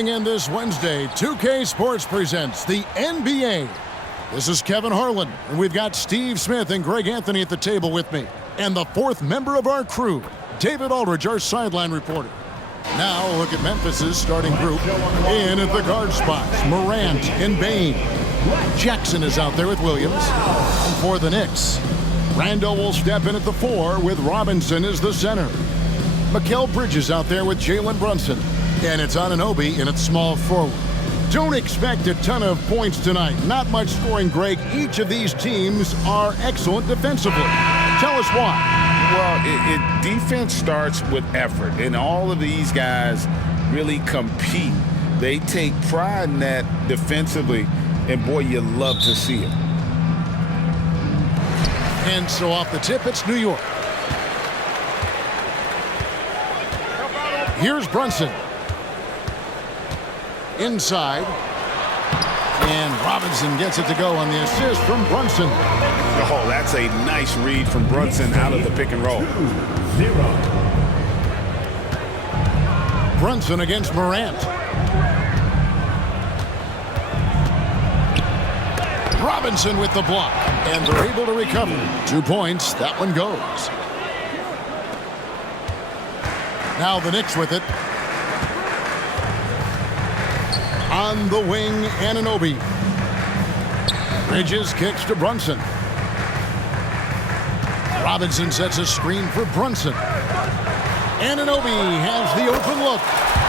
Tuning in this Wednesday, 2K Sports presents the NBA. This is Kevin Harlan, and we've got Steve Smith and Greg Anthony at the table with me. And the fourth member of our crew, David Aldridge, our sideline reporter. Now a look at Memphis's starting group. In at the guard spots, Morant and Bane. Jackson is out there with Williams. And for the Knicks, Randall will step in at the 4 with Robinson as the center. Mikal Bridges out there with Jalen Brunson. And it's Anunoby in at small forward. Don't expect a ton of points tonight. Not much scoring, Greg. Each of these teams are excellent defensively. Tell us why. Well, defense starts with effort, and all of these guys really compete. They take pride in that defensively, and boy, you love to see it. And so off the tip, it's New York. Here's Brunson. Inside. And Robinson gets it to go on the assist from Brunson. Oh, that's a nice read from Brunson out of the pick and roll. 0. Brunson against Morant. Robinson with the block. And they're able to recover. 2 points. That one goes. Now the Knicks with it. On the wing, Anunoby. Bridges kicks to Brunson. Robinson sets a screen for Brunson. Anunoby has the open look.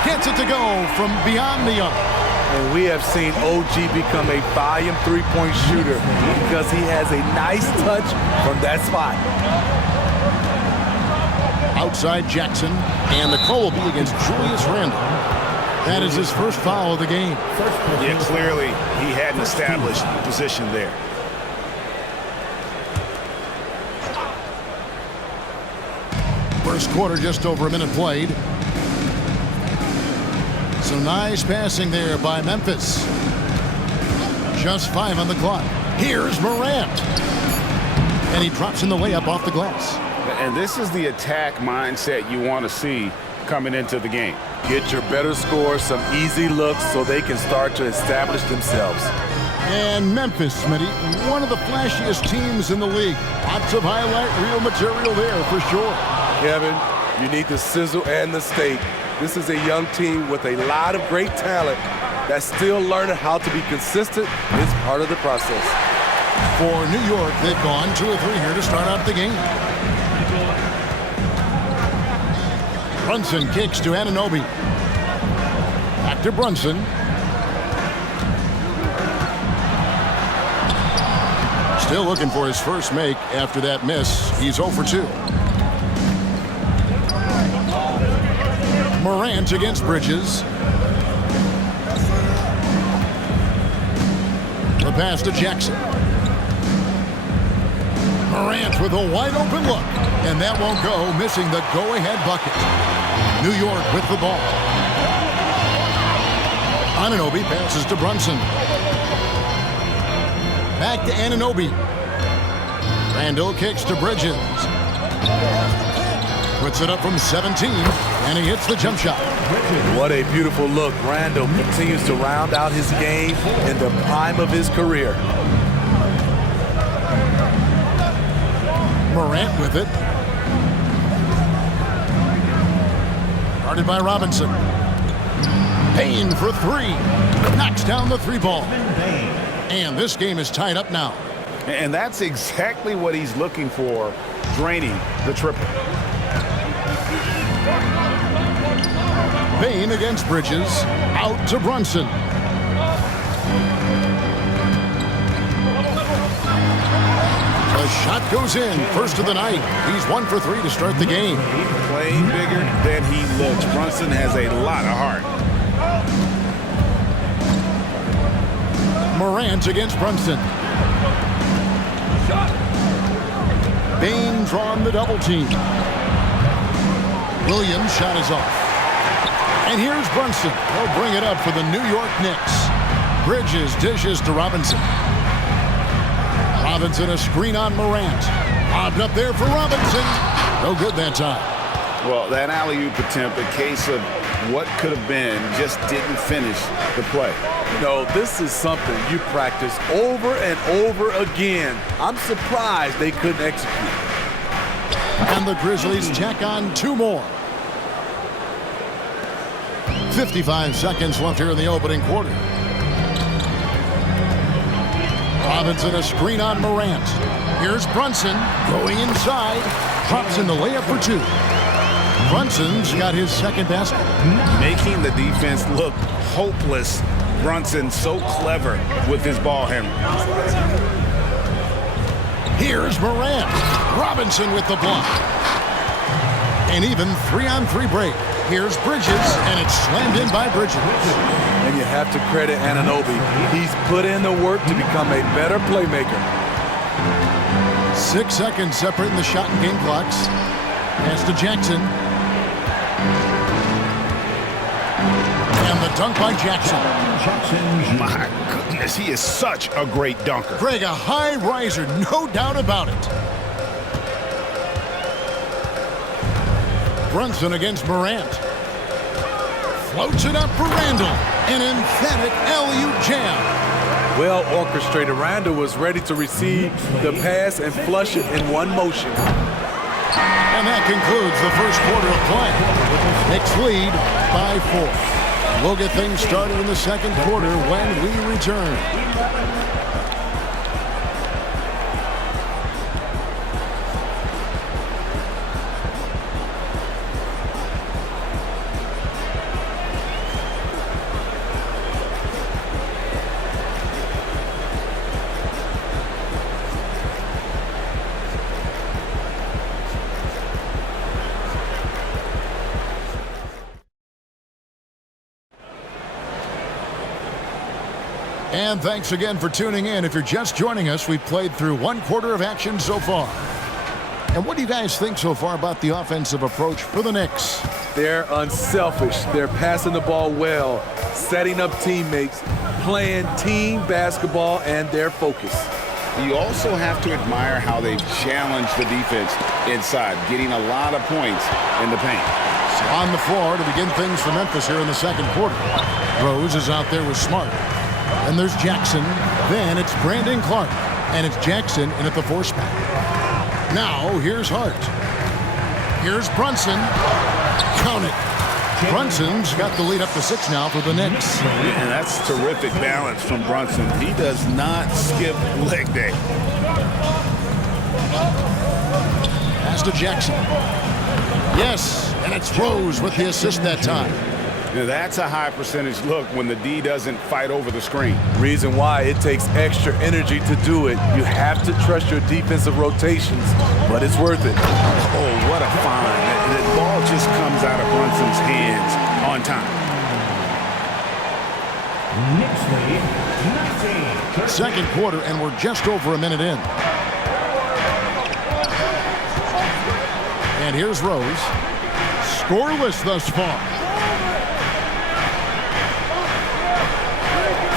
Gets it to go from beyond the arc. And we have seen OG become a volume three-point shooter because he has a nice touch from that spot. Outside Jackson, and the call will be against Julius Randle. That is his first foul of the game. Yeah, clearly he hadn't established position there. First quarter, just over a minute played. Some nice passing there by Memphis. Just 5 on the clock. Here's Morant. And he drops in the layup off the glass. And this is the attack mindset you want to see coming into the game. Get your better scores, some easy looks so they can start to establish themselves. And Memphis, Smitty, one of the flashiest teams in the league. Lots of highlight reel material there for sure. Kevin, you need the sizzle and the steak. This is a young team with a lot of great talent that's still learning how to be consistent. It's part of the process. For New York, they've gone 2 or 3 here to start out the game. Brunson kicks to Anunoby. Back to Brunson. Still looking for his first make after that miss. He's 0 for 2. Morant against Bridges. The pass to Jackson. Morant with a wide open look. And that won't go, missing the go-ahead bucket. New York with the ball. Anunoby passes to Brunson. Back to Anunoby. Randall kicks to Bridges. Puts it up from 17, and he hits the jump shot. What a beautiful look. Randall continues to round out his game in the prime of his career. Morant with it. Guarded by Robinson. Payne for 3. Knocks down the 3 ball. And this game is tied up now. And that's exactly what he's looking for, draining the triple. Payne against Bridges. Out to Brunson. The shot goes in. First of the night. He's 1 for 3 to start the game. He's playing bigger than he looks. Brunson has a lot of heart. Morant against Brunson. Bane drawn the double team. Williams' shot is off. And here's Brunson. He'll bring it up for the New York Knicks. Bridges dishes to Robinson. Robinson a screen on Morant. Lobbed up there for Robinson. No good that time. Well, that alley-oop attempt, a case of what could have been, just didn't finish the play. No, this is something you practice over and over again. I'm surprised they couldn't execute. And the Grizzlies tack on 2 more. 55 seconds left here in the opening quarter. Robinson a screen on Morant. Here's Brunson going inside. Drops in the layup for 2. Brunson's got his second basket. Making the defense look hopeless. Brunson so clever with his ball handling. Here's Morant. Robinson with the block. An even 3-on-3 break. Here's Bridges, and it's slammed in by Bridges. And you have to credit Anunoby. He's put in the work to become a better playmaker. 6 seconds separating the shot and game clocks. Pass to Jackson. And the dunk by Jackson. My goodness, he is such a great dunker. Greg, a high riser, no doubt about it. Brunson against Morant. Floats it up for Randall. An emphatic alley-oop jam. Well orchestrated. Randall was ready to receive the pass and flush it in one motion. And that concludes the first quarter of play. Knicks lead by 4. We'll get things started in the second quarter when we return. And thanks again for tuning in. If you're just joining us, we've played through 1 quarter of action so far. And what do you guys think so far about the offensive approach for the Knicks? They're unselfish. They're passing the ball well, setting up teammates, playing team basketball, and their focus. You also have to admire how they've challenged the defense inside, getting a lot of points in the paint. So on the floor to begin things for Memphis here in the second quarter. Rose is out there with Smart. And there's Jackson. Then it's Brandon Clark. And it's Jackson in at the 4 spot. Now here's Hart. Here's Brunson. Count it. Brunson's got the lead up to 6 now for the Knicks. And that's terrific balance from Brunson. He does not skip leg day. Pass to Jackson. Yes, and it's Rose with the assist that time. Now that's a high percentage look when the D doesn't fight over the screen. Reason why it takes extra energy to do it. You have to trust your defensive rotations, but it's worth it. Oh, what a find. The ball just comes out of Brunson's hands on time. Second quarter, and we're just over a minute in. And here's Rose. Scoreless thus far.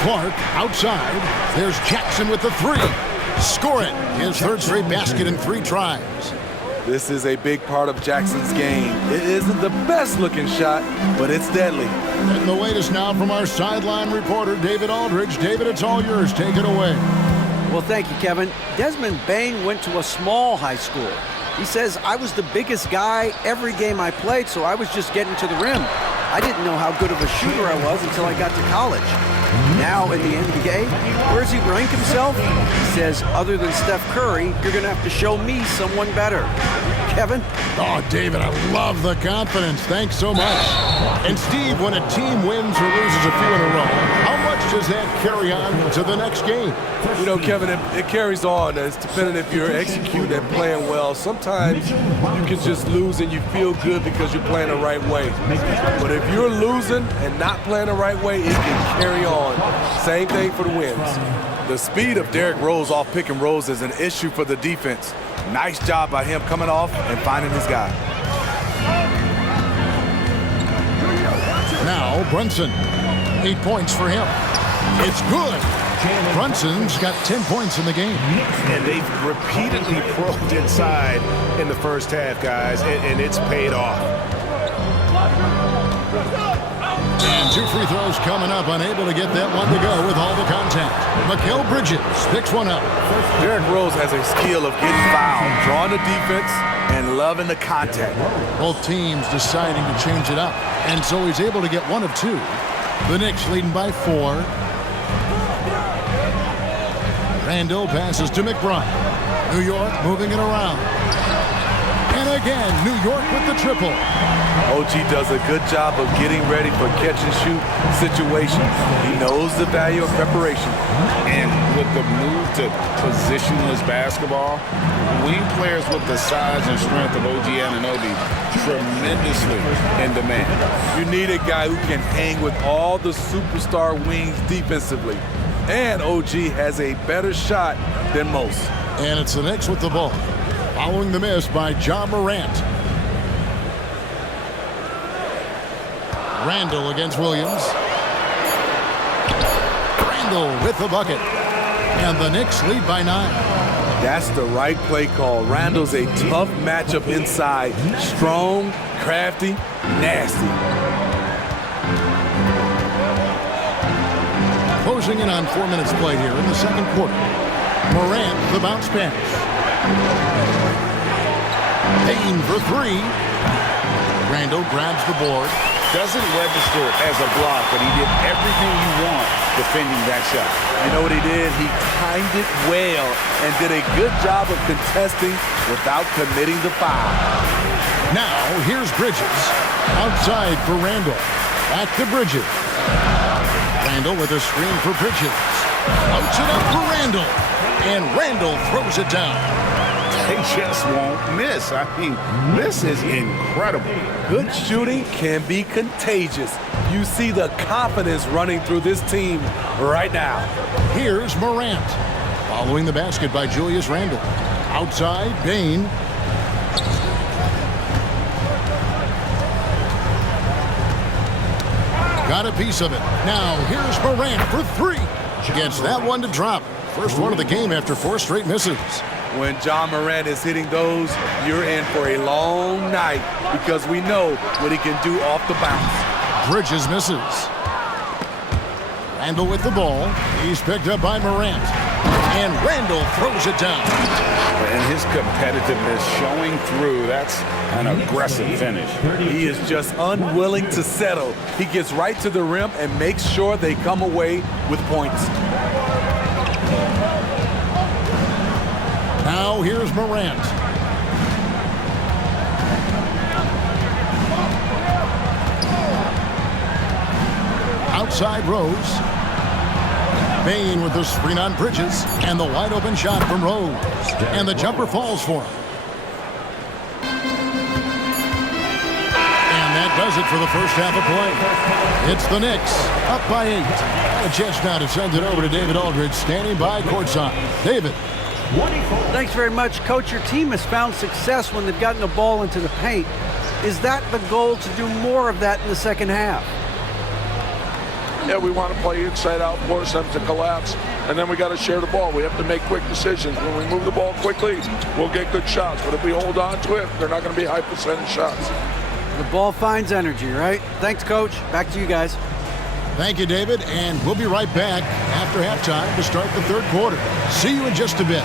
Clark outside. There's Jackson with the 3. Score it. His 3rd straight basket in 3 tries. This is a big part of Jackson's game. It isn't the best looking shot, but it's deadly. And the latest now from our sideline reporter, David Aldridge. David, it's all yours. Take it away. Well, thank you, Kevin. Desmond Bain went to a small high school. He says, I was the biggest guy every game I played, so I was just getting to the rim. I didn't know how good of a shooter I was until I got to college. Now in the NBA, where does he rank himself? He says, other than Steph Curry, you're going to have to show me someone better. Kevin? Oh, David, I love the confidence. Thanks so much. And Steve, when a team wins or loses a few in a row, how much does that carry on to the next game? You know, Kevin, it carries on. It's depending if you're executing and playing well. Sometimes you can just lose and you feel good because you're playing the right way. But if you're losing and not playing the right way, it can carry on. Same thing for the wins. The speed of Derrick Rose off pick and rolls is an issue for the defense. Nice job by him coming off and finding his guy. Now Brunson, 8 points for him. It's good. Brunson's got 10 points in the game. And they've repeatedly probed inside in the first half, guys, and it's paid off. And 2 free throws coming up, unable to get that one to go with all the contact. Mikal Bridges picks one up. Derrick Rose has a skill of getting fouled, drawing the defense, and loving the contact. Both teams deciding to change it up, and so he's able to get 1 of 2. The Knicks leading by 4. Randall passes to McBride. New York moving it around. And again, New York with the triple. OG does a good job of getting ready for catch-and-shoot situations. He knows the value of preparation. And with the move to positionless basketball, wing players with the size and strength of OG Anunoby tremendously in demand. You need a guy who can hang with all the superstar wings defensively. And OG has a better shot than most. And it's the Knicks with the ball. Following the miss by Ja Morant. Randall against Williams. Randall with the bucket. And the Knicks lead by 9. That's the right play call. Randall's a tough matchup inside. Strong, crafty, nasty. Closing in on 4 minutes played here in the second quarter. Morant, the bounce pass. Payne for 3. Randall grabs the board. Doesn't register as a block, but he did everything you want defending that shot. You know what he did? He timed it well and did a good job of contesting without committing the foul. Now, here's Bridges. Outside for Randall. Back to Bridges. Randall with a screen for Bridges. Outs it up for Randall. And Randall throws it down. They just won't miss. I mean, this is incredible. Good shooting can be contagious. You see the confidence running through this team right now. Here's Morant. Following the basket by Julius Randle. Outside, Payne. Got a piece of it. Now, here's Morant for 3. Gets that one to drop. First one of the game after 4 straight misses. When Ja Morant is hitting those, you're in for a long night because we know what he can do off the bounce. Bridges misses. Randall with the ball. He's picked up by Morant. And Randall throws it down. And his competitiveness showing through. That's an aggressive finish. He is just unwilling to settle. He gets right to the rim and makes sure they come away with points. Now here's Morant. Outside Rose. Payne with the screen on Bridges. And the wide open shot from Rose. And the jumper falls for him. And that does it for the first half of play. It's the Knicks up by 8. A chance now to send it over to David Aldridge standing by courtside. David. Thanks very much, Coach. Your team has found success when they've gotten the ball into the paint. Is that the goal, to do more of that in the second half? Yeah, we want to play inside out, force them to collapse, and then we got to share the ball. We have to make quick decisions. When we move the ball quickly, we'll get good shots. But if we hold on to it, they're not going to be high percentage shots. The ball finds energy, right? Thanks, Coach. Back to you guys. Thank you, David, and we'll be right back after halftime to start the third quarter. See you in just a bit.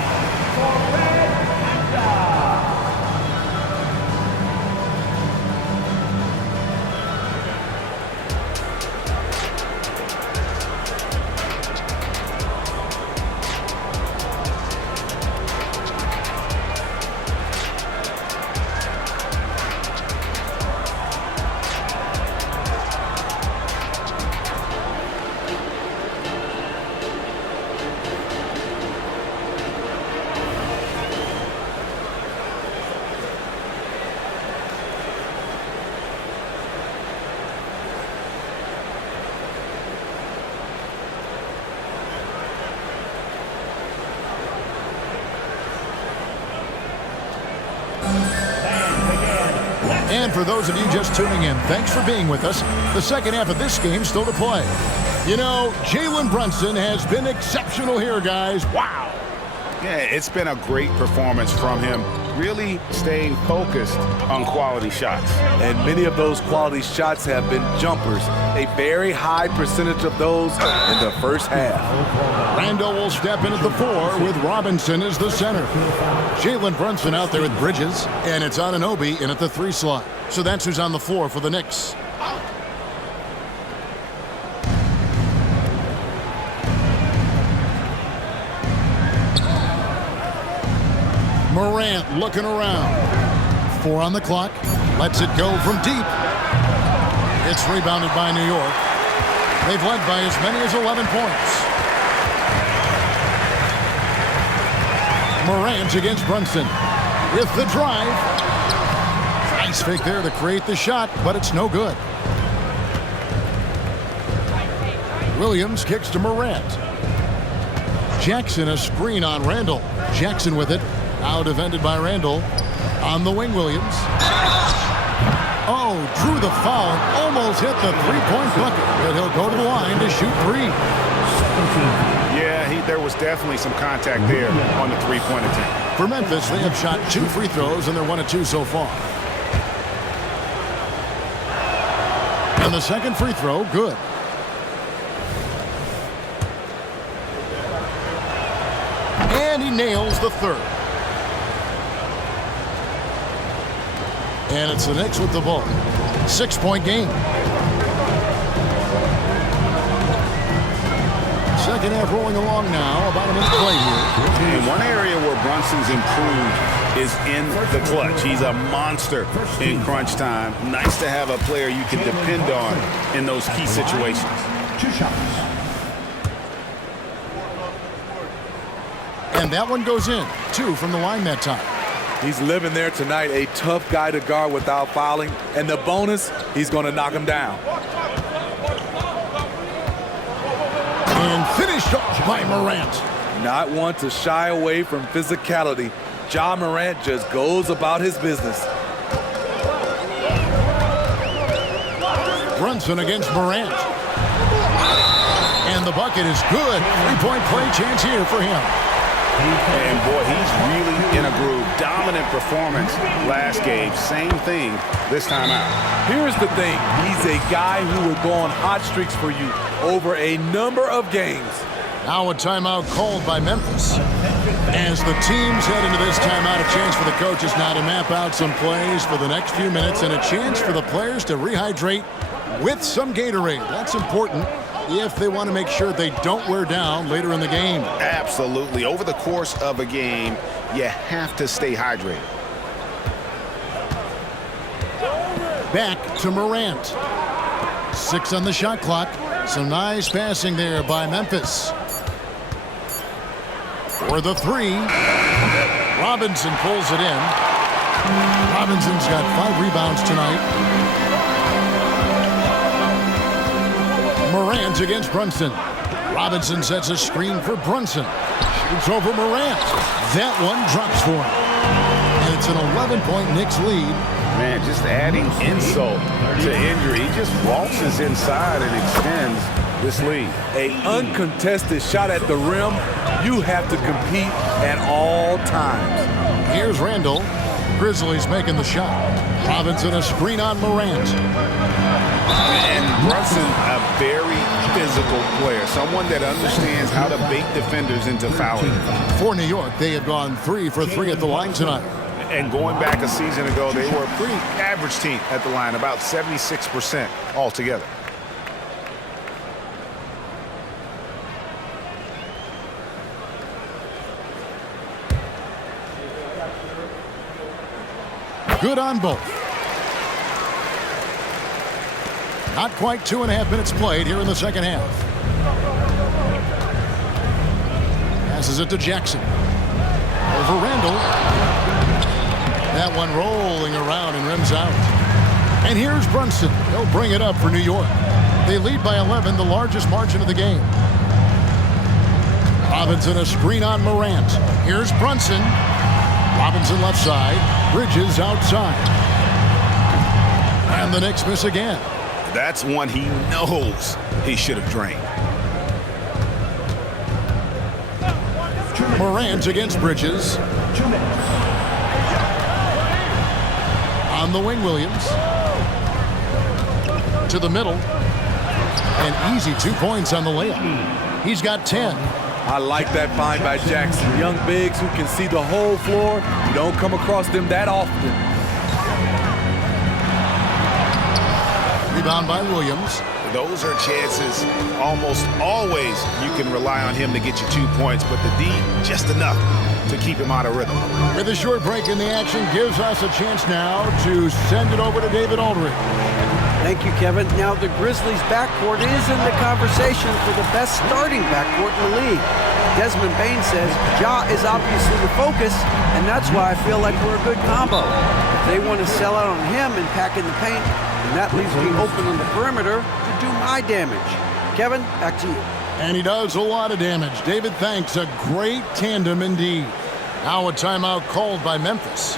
And for those of you just tuning in, thanks for being with us. The second half of this game still to play. You know, Jalen Brunson has been exceptional here, guys. Wow. Yeah, it's been a great performance from him. really staying focused on quality shots. And many of those quality shots have been jumpers. A very high percentage of those in the first half. Randall will step in at the 4 with Robinson as the center. Jalen Brunson out there with Bridges, and it's Anunoby in at the 3 slot. So that's who's on the floor for the Knicks. Morant looking around. 4 on the clock. Lets it go from deep. It's rebounded by New York. They've led by as many as 11 points. Morant against Brunson. With the drive. Nice fake there to create the shot, but it's no good. Williams kicks to Morant. Jackson a screen on Randall. Jackson with it. Now defended by Randall. On the wing, Williams. Oh, drew the foul and almost hit the three-point bucket. But he'll go to the line to shoot 3. Yeah, there was definitely some contact there on the three-point attempt. For Memphis, they have shot 2 free throws, and they're 1 of 2 so far. And the second free throw, good. And he nails the 3rd. And it's the Knicks with the ball. 6-point game. Second half rolling along now. About a minute play here. And one area where Brunson's improved is in the clutch. He's a monster in crunch time. Nice to have a player you can depend on in those key situations. 2 shots. And that one goes in. 2 from the line that time. He's living there tonight, a tough guy to guard without fouling. And the bonus, he's going to knock him down. And finished off by Morant. Not one to shy away from physicality. Ja Morant just goes about his business. Brunson against Morant. And the bucket is good. 3-point play chance here for him. And boy, he's really in a groove. Dominant performance last game. Same thing this time out. Here's the thing. He's a guy who will go on hot streaks for you over a number of games. Now a timeout called by Memphis. As the teams head into this timeout, a chance for the coaches now to map out some plays for the next few minutes and a chance for the players to rehydrate with some Gatorade. That's important if they want to make sure they don't wear down later in the game. Absolutely. Over the course of a game, you have to stay hydrated. Back to Morant. 6 on the shot clock. Some nice passing there by Memphis. For the 3. Robinson pulls it in. Robinson's got 5 rebounds tonight. Morant against Brunson. Robinson sets a screen for Brunson. Shoots over Morant. That one drops for him. And it's an 11-point Knicks lead. Man, just adding insult to injury. He just waltzes inside and extends this lead. An uncontested shot at the rim, you have to compete at all times. Here's Randall. Grizzlies making the shot. Robinson a screen on Morant. And Brunson, a very physical player, someone that understands how to bait defenders into fouling. For New York, they have gone 3 for 3 at the line tonight. And going back a season ago, they were a pretty average team at the line, about 76% altogether. Good on both. Not quite 2.5 minutes played here in the second half. Passes it to Jackson. Over Randall. That one rolling around and rims out. And here's Brunson. He'll bring it up for New York. They lead by 11, the largest margin of the game. Robinson a screen on Morant. Here's Brunson. Robinson left side. Bridges outside. And the Knicks miss again. That's one he knows he should have drained. Morant against Bridges. On the wing, Williams. To the middle. An easy 2 points on the layup. He's got 10. I like that find by Jackson. Young bigs who can see the whole floor. You don't come across them that often. Rebound by Williams. Those are chances almost always you can rely on him to get you 2 points, but the D, just enough to keep him out of rhythm. With a short break in the action, gives us a chance now to send it over to David Aldridge. Thank you, Kevin. Now, the Grizzlies' backcourt is in the conversation for the best starting backcourt in the league. Desmond Bain says Ja is obviously the focus, and that's why I feel like we're a good combo. If they want to sell out on him and pack in the paint, then that leaves me open on the perimeter to do my damage. Kevin, back to you. And he does a lot of damage. David, thanks. A great tandem indeed. Now a timeout called by Memphis.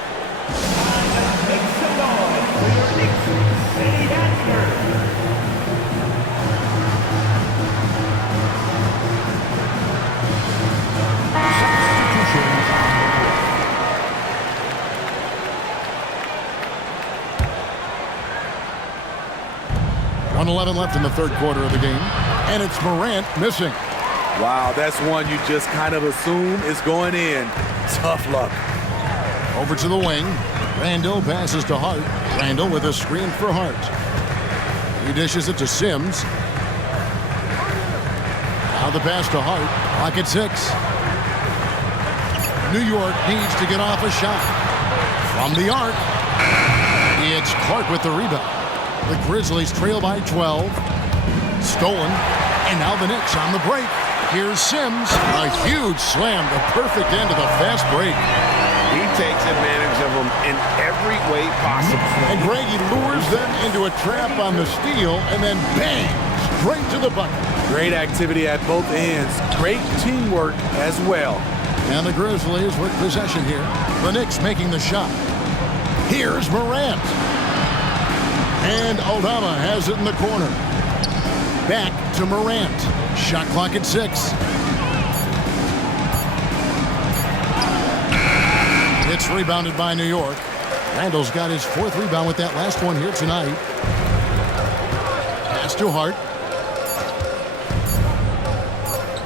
One 11 left in the third quarter of the game. And it's Morant missing. Wow, that's one you just kind of assume is going in. Tough luck. Over to the wing. Randall passes to Hart. Randall with a screen for Hart. He dishes it to Sims. Now the pass to Hart. Clock at 6. New York needs to get off a shot. From the arc. It's Clark with the rebound. The Grizzlies trail by 12. Stolen. And now the Knicks on the break. Here's Sims. A huge slam. The perfect end of the fast break. He takes advantage of them in every way possible. And Greg, he lures them into a trap on the steal and then bang, straight to the bucket. Great activity at both ends. Great teamwork as well. And the Grizzlies with possession here. The Knicks making the shot. Here's Morant. And Aldama has it in the corner. Back to Morant. Shot clock at 6. It's rebounded by New York. Randall's got his 4th rebound with that last one here tonight. Pass to Hart.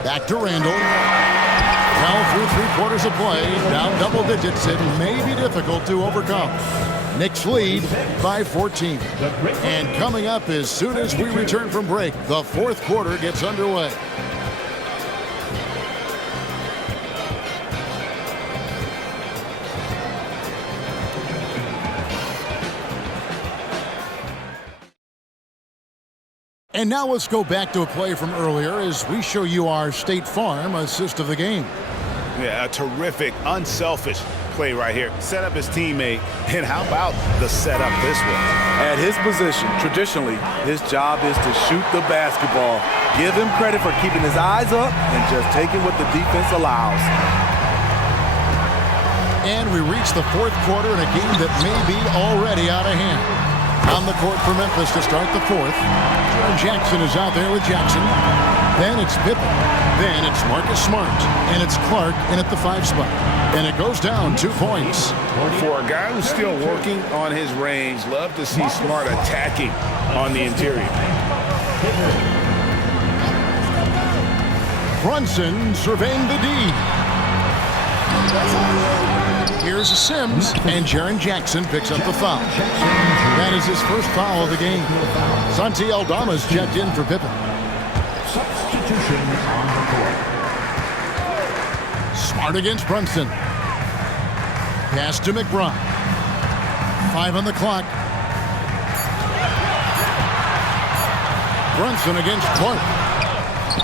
Back to Randall. Now through 3/4 of play. Down double digits. It may be difficult to overcome. Knicks lead by 14. And coming up as soon as we return from break, the 4th quarter gets underway. And now let's go back to a play from earlier as we show you our State Farm assist of the game. Yeah, a terrific, unselfish play right here. Set up his teammate, and how about the setup this way? At his position, traditionally, his job is to shoot the basketball. Give him credit for keeping his eyes up and just taking what the defense allows. And we reach the 4th quarter in a game that may be already out of hand. On the court for Memphis to start the 4th. Jackson is out there with Jackson. Then it's Pippen. Then it's Marcus Smart. And it's Clark in at the 5 spot. And it goes down 2 points. For a guy who's still working on his range, love to see Smart attacking on the interior. Brunson surveying the D. Here's Sims, and Jaren Jackson picks up the foul. That is his first foul of the game. Santi Aldama's checked in for Pippen. Substitution on the court. Smart against Brunson. Pass to McBride. 5 on the clock. Brunson against Clark.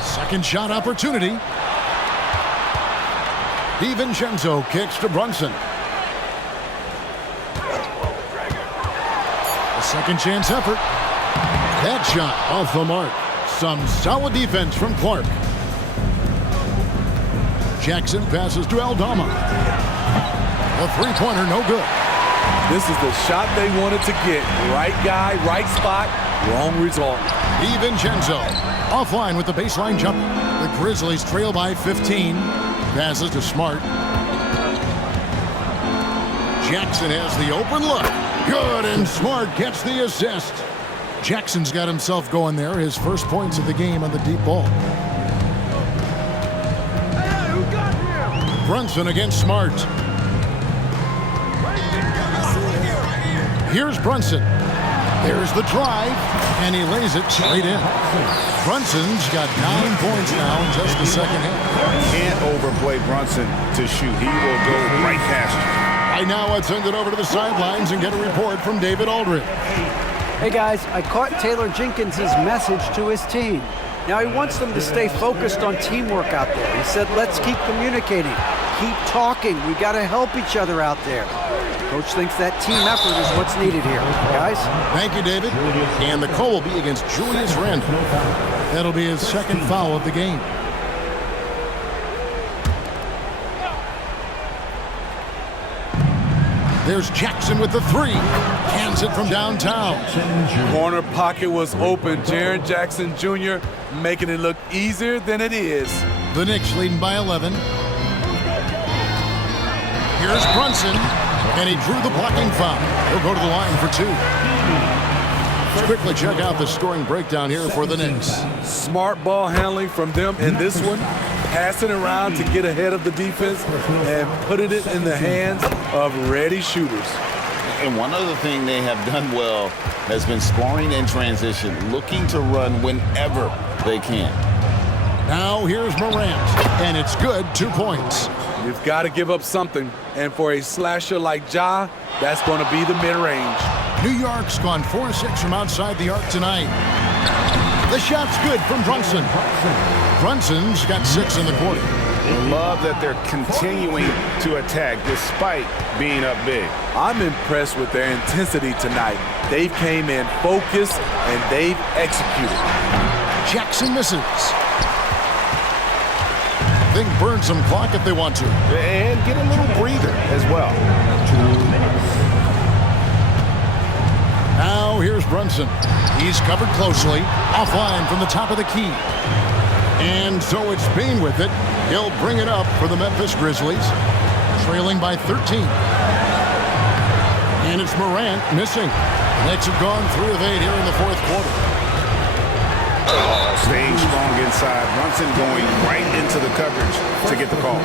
Second shot opportunity. DiVincenzo kicks to Brunson. A second chance effort. That shot off the mark. Some solid defense from Clark. Jackson passes to Aldama. A 3-pointer, no good. This is the shot they wanted to get. Right guy, right spot, wrong result. DiVincenzo offline with the baseline jumper. The Grizzlies trail by 15. Passes to Smart. Jackson has the open look. Good, and Smart gets the assist. Jackson's got himself going there. His first points of the game on the deep ball. Brunson against Smart. Here's Brunson. There's the drive, and he lays it straight in. Brunson's got 9 points now in just the second half. Can't overplay Brunson to shoot. He will go right past you. Right now, let's send it over to the sidelines and get a report from David Aldridge. Hey guys, I caught Taylor Jenkins' message to his team. Now he wants them to stay focused on teamwork out there. He said, let's keep communicating, keep talking. We got to help each other out there. Coach thinks that team effort is what's needed here, guys. Thank you, David. And the call will be against Julius Randle. That'll be his second foul of the game. There's Jackson with the three. Cans it from downtown. Corner pocket was open. Jaren Jackson Jr. making it look easier than it is. The Knicks leading by 11. Here's Brunson, and he drew the blocking foul. He'll go to the line for 2. Let's quickly check out the scoring breakdown here for the Knicks. Smart ball handling from them in this one. Passing around to get ahead of the defense and putting it in the hands of ready shooters. And one other thing they have done well has been scoring in transition, looking to run whenever they can. Now here's Morant, and it's good, 2 points. You've got to give up something, and for a slasher like Ja, that's going to be the mid-range. New York's gone 4-6 from outside the arc tonight. The shot's good from Brunson. Brunson's got 6 in the quarter. Love that they're continuing to attack despite being up big. I'm impressed with their intensity tonight. They came in focused and they've executed. Jackson misses. They can burn some clock if they want to. And get a little breather as well. Now here's Brunson. He's covered closely. Offline from the top of the key. And so it's Bane with it. He'll bring it up for the Memphis Grizzlies. Trailing by 13. And it's Morant missing. The Knicks have gone 3 of 8 here in the fourth quarter. Staying strong inside. Brunson going right into the coverage to get the call.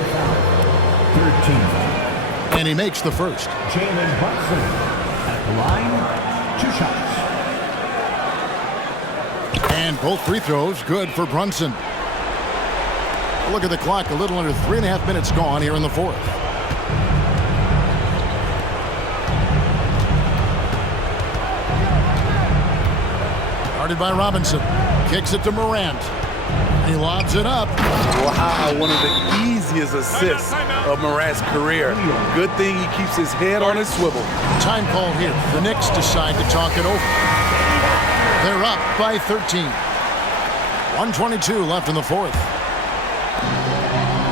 13. And he makes the first. Jalen Brunson at the line. 2 shots. And both free throws good for Brunson. Look at the clock, a little under 3.5 minutes gone here in the fourth. Guarded by Robinson. Kicks it to Morant. He lobs it up. Wow, one of the easiest assists of Morant's career. Good thing he keeps his head on his swivel. Time call here. The Knicks decide to talk it over. They're up by 13. 122 left in the fourth.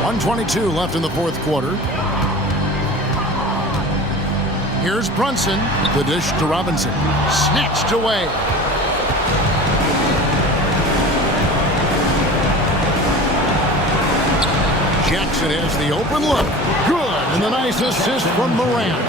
122 left in the fourth quarter. Here's Brunson. The dish to Robinson. Snatched away. Jackson has the open look. Good. And a nice assist from Morant.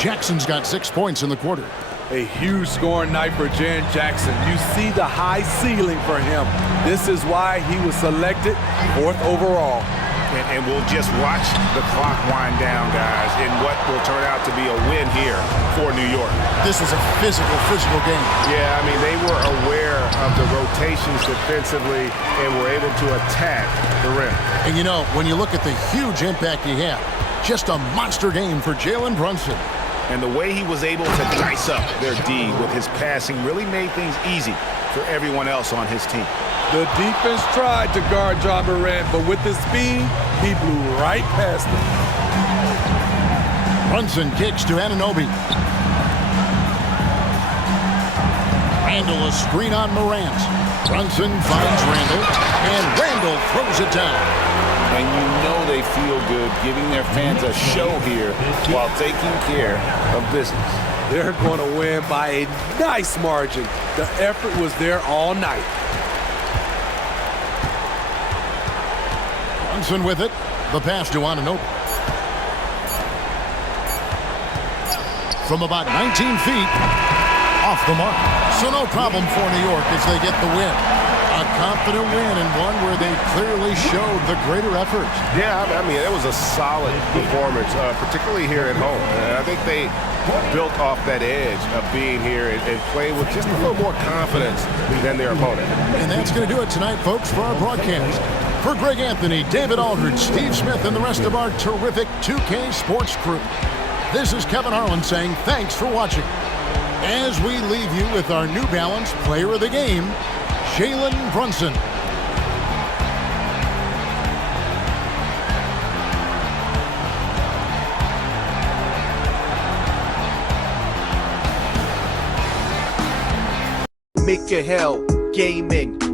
Jackson's got 6 points in the quarter. A huge scoring night for Jaren Jackson. You see the high ceiling for him. This is why he was selected 4th overall. And we'll just watch the clock wind down, guys, in what will turn out to be a win here for New York. This is a physical game. Yeah, I mean, they were aware of the rotations defensively and were able to attack the rim. And you know, when you look at the huge impact he had, just a monster game for Jalen Brunson. And the way he was able to dice up their D with his passing really made things easy for everyone else on his team. The defense tried to guard Ja Morant, but with his speed, he blew right past him. Brunson kicks to Anunoby. Randle a screen on Morant. Brunson finds Randle, and Randle throws it down. And you know they feel good giving their fans a show here while taking care of business. They're going to win by a nice margin. The effort was there all night. Brunson with it. The pass to Anunoby. from about 19 feet, off the mark. So no problem for New York as they get the win. A confident win and one where they clearly showed the greater effort. Yeah, I mean, it was a solid performance, particularly here at home. And I think they built off that edge of being here and played with just a little more confidence than their opponent. And that's going to do it tonight, folks, for our broadcast. For Greg Anthony, David Aldridge, Steve Smith, and the rest of our terrific 2K Sports crew, this is Kevin Harlan saying thanks for watching. As we leave you with our New Balance Player of the Game, Jalen Brunson. Make your hell gaming.